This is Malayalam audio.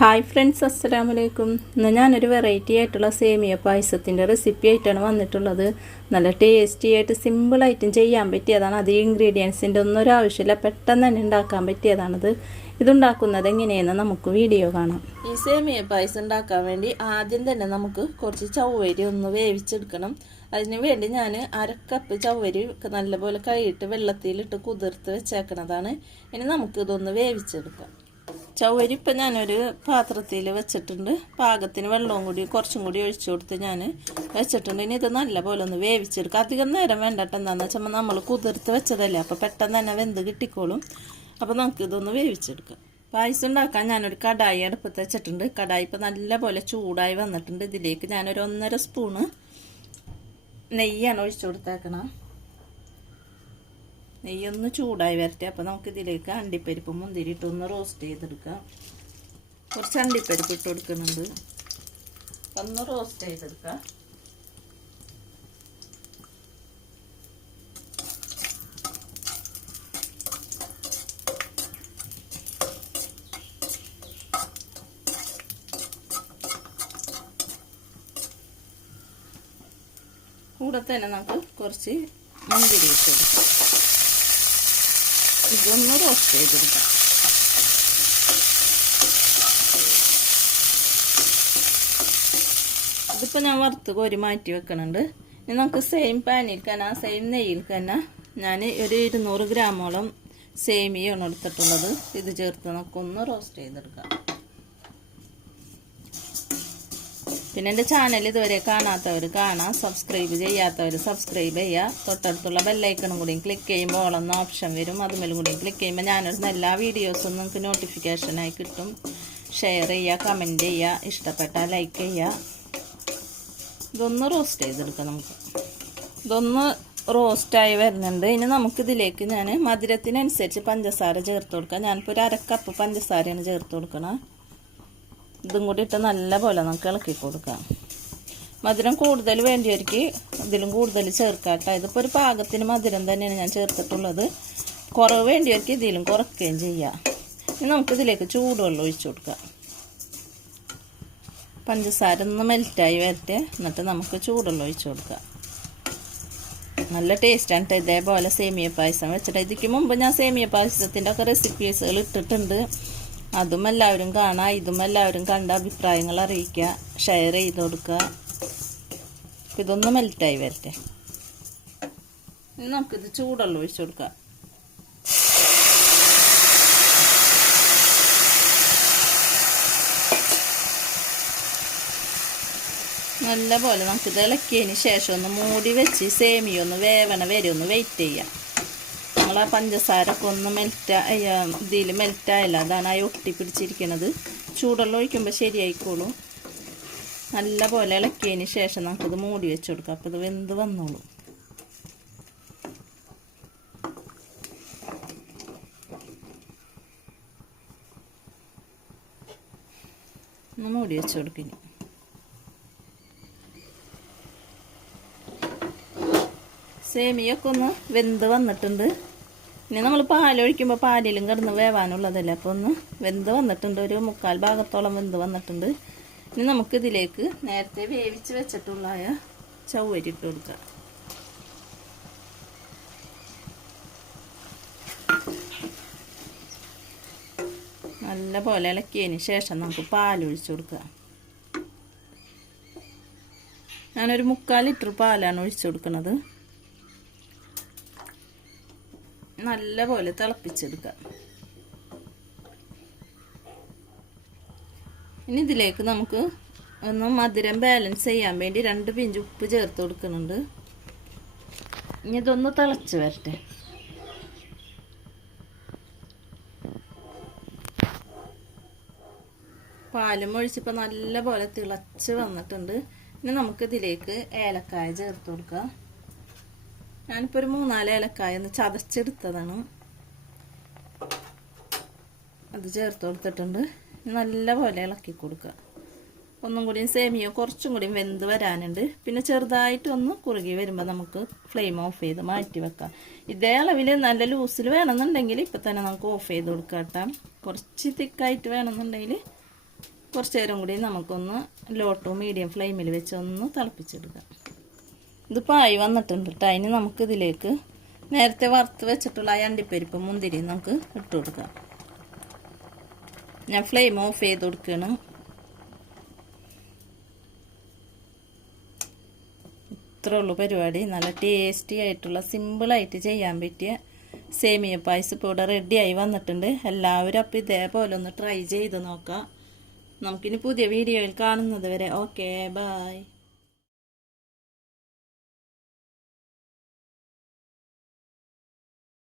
ഹായ് ഫ്രണ്ട്സ് അസ്സലാമലൈക്കും ഇന്ന് ഞാനൊരു വെറൈറ്റി ആയിട്ടുള്ള സേമിയ പായസത്തിന്റെ റെസിപ്പി ആയിട്ടാണ് വന്നിട്ടുള്ളത്. നല്ല ടേസ്റ്റി ആയിട്ട് സിമ്പിളായിട്ടും ചെയ്യാൻ പറ്റിയതാണ്. അധികം ഇൻഗ്രീഡിയൻസിന്റെ ഒന്നും ഒരു ആവശ്യമില്ല. പെട്ടെന്ന് തന്നെ ഉണ്ടാക്കാൻ പറ്റിയതാണിത്. ഇതുണ്ടാക്കുന്നത് എങ്ങനെയെന്ന് നമുക്ക് വീഡിയോ കാണാം. ഈ സേമിയ പായസം ഉണ്ടാക്കാൻ വേണ്ടി ആദ്യം തന്നെ നമുക്ക് കുറച്ച് ചവ്വരി ഒന്ന് വേവിച്ചെടുക്കണം. അതിന് വേണ്ടി ഞാൻ അരക്കപ്പ് ചവ്വരി നല്ലപോലെ കഴുകിയിട്ട് വെള്ളത്തിലിട്ട് കുതിർത്ത് വെച്ചേക്കണതാണ്. ഇനി നമുക്കിതൊന്ന് വേവിച്ചെടുക്കാം. ചവ്വരി ഇപ്പം ഞാനൊരു പാത്രത്തിൽ വെച്ചിട്ടുണ്ട്. പാകത്തിന് വെള്ളവും കൂടി കുറച്ചും കൂടി ഒഴിച്ചു കൊടുത്ത് ഞാൻ വെച്ചിട്ടുണ്ട്. ഇനി ഇത് നല്ലപോലെ ഒന്ന് വേവിച്ചെടുക്കുക അധികം നേരം വേണ്ടട്ട്. എന്താണെന്ന് വെച്ചാൽ നമ്മൾ കുതിർത്ത് വെച്ചതല്ലേ? അപ്പോൾ പെട്ടെന്ന് തന്നെ വെന്ത് കിട്ടിക്കോളും. അപ്പോൾ നമുക്ക് ഇതൊന്ന് വേവിച്ചെടുക്കാം. പായസം ഉണ്ടാക്കാൻ ഞാനൊരു കടായി അടുപ്പത്ത് വെച്ചിട്ടുണ്ട്. കടായി ഇപ്പോൾ നല്ലപോലെ ചൂടായി വന്നിട്ടുണ്ട്. ഇതിലേക്ക് ഞാനൊരു ഒന്നര സ്പൂണ് നെയ്യാണ് ഒഴിച്ചു കൊടുത്തേക്കണം. നെയ്യൊന്ന് ചൂടായി വരട്ടെ. അപ്പോൾ നമുക്കിതിലേക്ക് അണ്ടിപ്പരിപ്പ് മുന്തിരി ഇട്ടൊന്ന് റോസ്റ്റ് ചെയ്തെടുക്കാം. കുറച്ച് അണ്ടിപ്പരിപ്പ് ഇട്ട് കൊടുക്കുന്നുണ്ട്. ഒന്ന് റോസ്റ്റ് ചെയ്തെടുക്കാം. കൂടെ തന്നെ നമുക്ക് കുറച്ച് മുന്തിരി ഇട്ട് കൊടുക്കാം. ഇതൊന്ന് റോസ്റ്റ് ചെയ്തെടുക്കാം. ഇതിപ്പോൾ ഞാൻ വറുത്ത് കോരി മാറ്റി വെക്കണുണ്ട്. ഇനി നമുക്ക് സെയിം പാനിൽ തന്നെ സെയിം നെയ്യിൽ തന്നെ ഞാൻ ഒരു ഇരുന്നൂറ് ഗ്രാമോളം സേമിയാണ് എടുത്തിട്ടുള്ളത്. ഇത് ചേർത്ത് നമുക്കൊന്ന് റോസ്റ്റ് ചെയ്തെടുക്കാം. പിന്നെ എന്റെ ചാനൽ ഇതുവരെ കാണാത്തവർ കാണാം. സബ്സ്ക്രൈബ് ചെയ്യാത്തവർ സബ്സ്ക്രൈബ് ചെയ്യുക തൊട്ടടുത്തുള്ള ബെല്ലൈക്കണും കൂടി ക്ലിക്ക് ചെയ്യുമ്പോൾ ഓളെന്ന ഓപ്ഷൻ വരും. അതുമേലും കൂടി ക്ലിക്ക് ചെയ്യുമ്പോൾ ഞാനിടുന്ന എല്ലാ വീഡിയോസും നിങ്ങൾക്ക് നോട്ടിഫിക്കേഷനായി കിട്ടും. ഷെയർ ചെയ്യുക കമന്റ് ചെയ്യുക ഇഷ്ടപ്പെട്ടാൽ ലൈക്ക് ചെയ്യുക. ഇതൊന്ന് റോസ്റ്റ് ചെയ്തെടുക്കാം നമുക്ക്. ഇതൊന്ന് റോസ്റ്റായി വരുന്നുണ്ട്. ഇനി നമുക്കിതിലേക്ക് ഞാൻ മധുരത്തിനനുസരിച്ച് പഞ്ചസാര ചേർത്ത് കൊടുക്കാം. ഞാനിപ്പോൾ ഒരു അരക്കപ്പ് പഞ്ചസാരയാണ് ചേർത്ത് കൊടുക്കണം. ഇതും കൂടി ഇട്ട് നല്ല പോലെ നമുക്ക് ഇളക്കി കൊടുക്കാം. മധുരം കൂടുതൽ വേണ്ടിയവർക്ക് ഇതിലും കൂടുതൽ ചേർക്കാട്ടോ. ഇതിപ്പോൾ ഒരു പാകത്തിന് മധുരം തന്നെയാണ് ഞാൻ ചേർത്തിട്ടുള്ളത്. കുറവ് വേണ്ടിയവർക്ക് ഇതിലും കുറയ്ക്കുകയും ചെയ്യാം. ഇനി നമുക്കിതിലേക്ക് ചൂടുവെള്ളം ഒഴിച്ചു കൊടുക്കാം. പഞ്ചസാര ഒന്ന് മെൽറ്റായി വരട്ടെ. എന്നിട്ട് നമുക്ക് ചൂടുവെള്ളം ഒഴിച്ചു കൊടുക്കാം. നല്ല ടേസ്റ്റാണ് ഇതേപോലെ സേമിയ പായസം. വെച്ചിട്ട് ഇതിക്ക് മുമ്പ് ഞാൻ സേമിയ പായസത്തിന്റെ ഒക്കെ റെസിപ്പീസുകൾ ഇട്ടിട്ടുണ്ട്. അതും എല്ലാവരും കാണാം ഇതും എല്ലാവരും കണ്ട അഭിപ്രായങ്ങൾ അറിയിക്കുക ഷെയർ ചെയ്ത് കൊടുക്കുക. ഇതൊന്ന് മെൽറ്റായി വരട്ടെ. ഇനി നമുക്കിത് ചൂടുള്ള ഒഴിച്ചു കൊടുക്കാം. നല്ല പോലെ നമുക്കിത് ഇളക്കിയതിന് ശേഷം ഒന്ന് മൂടി വെച്ച് സേമിയൊന്ന് വേവണ വരെ ഒന്ന് വെയിറ്റ് ചെയ്യാം. നമ്മൾ ആ പഞ്ചസാരൊക്കെ ഒന്ന് മെൽറ്റ് ഇതിൽ മെൽറ്റായില്ല അതാണ് ആ ഒട്ടി പിടിച്ചിരിക്കുന്നത് ചൂടുള്ള ഒഴിക്കുമ്പോൾ ശരിയായിക്കോളും. നല്ല പോലെ ഇളക്കിയതിന് ശേഷം നമുക്കിത് മൂടി വെച്ച് കൊടുക്കാം. അപ്പോൾ ഇത് വെന്ത് വന്നോളൂ. ഒന്ന് മൂടി വെച്ച് കൊടുക്കിനി സേമിയൊക്കെ ഒന്ന് വെന്ത് വന്നിട്ടുണ്ട്. ഇനി നമ്മൾ പാലൊഴിക്കുമ്പോൾ പാലിലും കിടന്ന് വേവാനുള്ളതല്ലേ. അപ്പോൾ ഒന്ന് വെന്ത് വന്നിട്ടുണ്ട്. ഒരു മുക്കാൽ ഭാഗത്തോളം വെന്ത് വന്നിട്ടുണ്ട്. ഇനി നമുക്കിതിലേക്ക് നേരത്തെ വേവിച്ച് വെച്ചിട്ടുള്ളതായ ചവ്വരി ഇട്ട് കൊടുക്കാം. നല്ല പോലെ ഇളക്കിയതിന് ശേഷം നമുക്ക് പാലൊഴിച്ച് കൊടുക്കാം. ഞാനൊരു മുക്കാൽ ലിറ്റർ പാലാണ് ഒഴിച്ചു കൊടുക്കുന്നത്. നല്ല പോലെ തിളപ്പിച്ചെടുക്കാം ഇനി ഇതിലേക്ക് നമുക്ക് ഒന്ന് മധുരം ബാലൻസ് ചെയ്യാൻ വേണ്ടി രണ്ട് പിഞ്ച് ഉപ്പ് ചേർത്ത് കൊടുക്കുന്നുണ്ട്. ഇനി ഇതൊന്ന് തിളച്ച് വരട്ടെ. പാലും ഒഴിച്ചപ്പോൾ നല്ല പോലെ തിളച്ച് വന്നിട്ടുണ്ട്. ഇനി നമുക്കിതിലേക്ക് ഏലക്കായ ചേർത്ത് കൊടുക്കാം. ഞാനിപ്പോൾ ഒരു മൂന്നാൽ ഏലക്കായ ഒന്ന് ചതച്ചെടുത്തതാണ്. അത് ചേർത്ത് കൊടുത്തിട്ടുണ്ട്. നല്ലപോലെ ഇളക്കി കൊടുക്കുക. ഒന്നും കൂടിയും സേമിയോ കുറച്ചും കൂടിയും വെന്ത് വരാനുണ്ട്. പിന്നെ ചെറുതായിട്ട് ഒന്ന് കുറുകി വരുമ്പോൾ നമുക്ക് ഫ്ലെയിം ഓഫ് ചെയ്ത് മാറ്റി വെക്കാം. ഇതേ അളവിൽ നല്ല ലൂസിൽ വേണമെന്നുണ്ടെങ്കിൽ ഇപ്പം തന്നെ നമുക്ക് ഓഫ് ചെയ്ത് കൊടുക്കാം കേട്ടോ. കുറച്ച് തിക്കായിട്ട് വേണമെന്നുണ്ടെങ്കിൽ കുറച്ച് നേരം കൂടി നമുക്കൊന്ന് ലോ ടു മീഡിയം ഫ്ലെയിമിൽ വെച്ച് ഒന്ന് തിളപ്പിച്ചെടുക്കാം. ഇത് ആയി വന്നിട്ടുണ്ട് കേട്ടോ അതിന് നമുക്ക് ഇതിലേക്ക് നേരത്തെ വറുത്ത് വെച്ചിട്ടുള്ള ആ അണ്ടിപ്പരിപ്പ് മുന്തിരി നമുക്ക് ഇട്ട് കൊടുക്കാം. ഞാൻ ഫ്ലെയിം ഓഫ് ചെയ്ത് കൊടുക്കുകയാണ് ഇത്രേ ഉള്ളൂ പരിപാടി. നല്ല ടേസ്റ്റി ആയിട്ടുള്ള സിമ്പിളായിട്ട് ചെയ്യാൻ പറ്റിയ സേമിയ പായസം ഇപ്പോൾ ഇവിടെ റെഡിയായി വന്നിട്ടുണ്ട്. എല്ലാവരും അപ്പോൾ ഇതേപോലെ ഒന്ന് ട്രൈ ചെയ്ത് നോക്കാം. നമുക്കിനി പുതിയ വീഡിയോയിൽ കാണുന്നത് വരെ. Okay bye